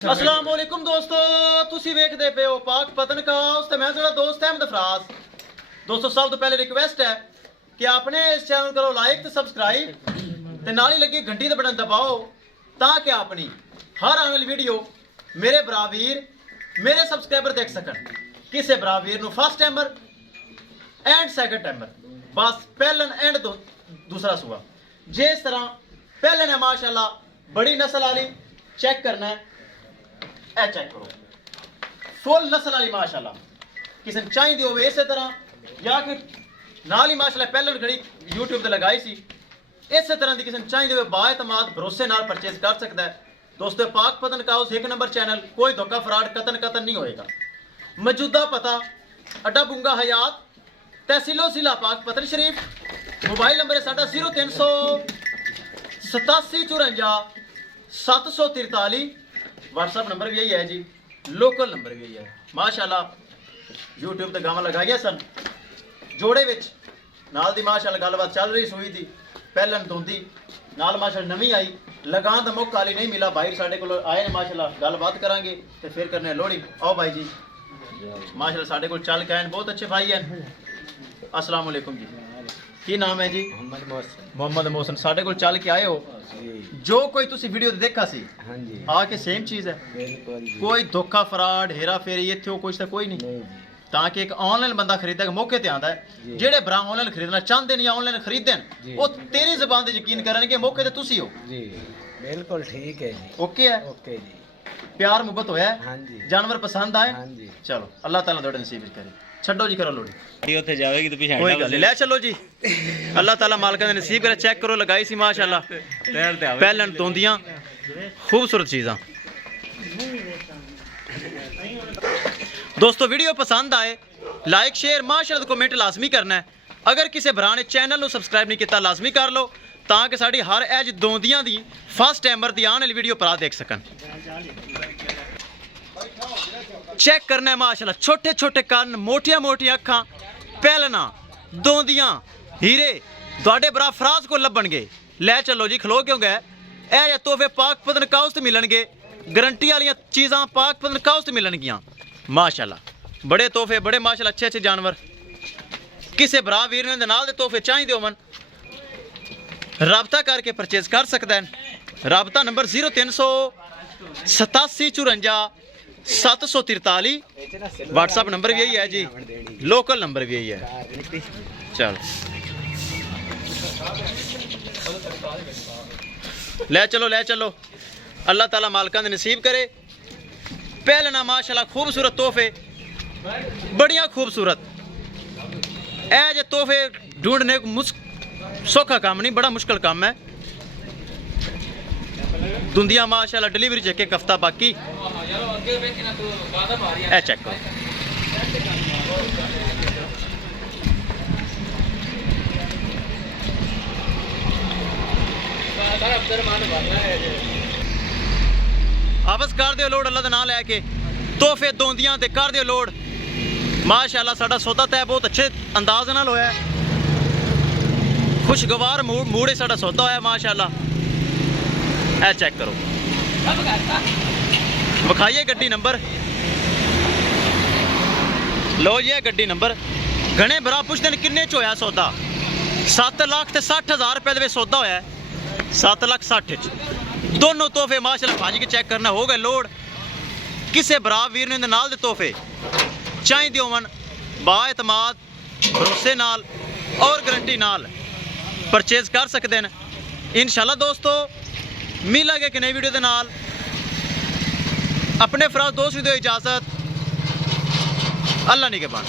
अस्सलाम वालेकुम दोस्तों, तुसी वेखदे पे हो पाक पतन हाउस ते मैं तुहाडा दोस्त अहमद फराज। दोस्तों सब तो पहले रिक्वेस्ट है कि आपने इस चैनल करो लाइक ते सब्सक्राइब ते नाल ही लगी घंटी दा बटन दबाओ ताकि अपनी हर आने वाली वीडियो मेरे बरावीर मेरे सब्सक्राइबर देख सकन। किसे बरावीर नु first timer and second timer बस पहलन एंड दूसरा सुआ जिस तरह पहले ने माशाल्लाह बड़ी नस्ल वाली चेक करना है। ए चेक करो फुल नस्ल वाली माशाल्लाह किसी ने चाहिए हो इस तरह या कि नाल ही माशाल्लाह पहले घड़ी यूट्यूब ते लगाई सी इस तरह की किसी ने चाहिए हो बाएतमाद भरोसे नाल परचेज कर सकता है। दोस्तों पाक पतन हाउस एक नंबर चैनल, कोई धोखा फ्रॉड कतन नहीं होएगा। मौजूदा पता अड्डा बुंगा हयात तहसीलो जिला पाक पतन शरीफ। मोबाइल नंबर है साडा 0387 54 743। व्हाट्सअप नंबर भी यही है जी, लोकल नंबर भी यही है। माशाल्लाह यूट्यूब ते गावां लगाइया सन जोड़े विच नाल दी माशाल्लाह गलबात चल रही सुई दी पहलन दोंदी नाल माशाल्लाह नवी आई लगान दा मौका हाली नहीं मिला। भाई साडे कोल आए ने माशाल्लाह गलबात करांगे ते फिर करने लोहड़ी। आओ भाई जी माशाल्लाह साडे कोल चल के आए बहुत अच्छे भाई हैं। अस्सलाम वालेकुम जी, की नाम है जी? मोहम्मद मोहसन। साडे कोल चल के आए हो जो कोई तुसी वीडियो देखा सी हाँ जी आके सेम चीज है, कोई धोखा फ्रॉड हेरा फेरी इत्थे कुछ तो कोई नहीं। ताकि एक ऑनलाइन बंदा खरीदा मौके ते आंदा है जेड़े भरा ऑनलाइन खरीदना चाहते नहीं ऑनलाइन खरीदन वो तेरी जुबान ते यकीन करनगे मौके ते तुसी हो जी बिल्कुल ठीक है जी। ओके है, ओके जी। प्यार मुहब्बत होया है, हाँ जी जानवर पसंद आए। हाँ जी चलो अल्लाह ताला थोड़े नसीब करे छड्डो जी करो लोड़ी उत्थे जावेगी तो पीछे कोई गल नहीं ले चलो जी। अल्लाह ताला मालका दे नसीब करे। चेक करो लगाई सी माशाल्लाह पहलन तोंदियां खूबसूरत चीज़ां। दोस्तों वीडियो पसंद आए लाइक शेयर माशाल्लाह कमेंट लाजमी करना है। अगर किसी भरा ने चैनल को सब्सक्राइब नहीं किया लाजमी कर लो ताकि साड़ी हर एज दोंदियां दी फर्स्ट टाइमर दी आने वाली वीडियो भरा देख सकन। चेक करना है माशाल्लाह छोटे छोटे कान मोटिया मोटिया अखां पहलना दोंदियां हीरे तुहाडे भरा फराज को लभणगे। लै चलो जी खलो क्यों गए ए तोहफे पाक पतन हाउस ते मिलणगे, गारंटी वाली चीज़ां पाक पतन हाउस ते मिलणगियां माशाल्लाह। बड़े तोहफे बड़े माशाल्लाह अच्छे अच्छे जानवर किसी भरा वीर ने नाल दे तोहफे चाहिए होवन राबता करके परचेज कर सकता है। राबता नंबर 0387 54 743। व्हाट्सअप नंबर भी यही है जी, लोकल नंबर भी यही है। चलो ले चलो अल्लाह ताला मालकां दे नसीब करे। पहलना माशाल्लाह खूबसूरत तोहफे बढ़िया खूबसूरत ए जे तोहफे ढूंढने सौखा काम नहीं, बड़ा मुश्किल काम है। दुंदियां माशाल्लाह डिलीवरी चेक एक हफ्ता बाकी। ए चेक करो आपस कर दियो लोड अल्लाह दा नाम लैके तोहफे दोंदियां ते कर दियो लोड। माशाल्लाह साडा सौदा तय बहुत अच्छे अंदाज नाल होया, खुशगवार मूड साडा सौदा होया माशाल्लाह। ए चेक करो विखाइए गड्डी नंबर लो जी गड्डी नंबर। घने भरा पुछते हैं किन्ने च होया सौदा 7,60,000 रुपए दे सौदा होया 7,60,000 च दोनों तोहफे माशाल्लाह भाजी के चेक करना हो गए लोड। किसी भरा वीर ने नाल दे तोहफे चाहिए होवन बाएतमाद भरोसे नाल और गारंटी नाल परचेज कर सकते हैं इंशाल्लाह। दोस्तों मिलांगे कि नई वीडियो के नाल। अपने फराज दोस्त दो इजाजत, अल्लाह निगहबान।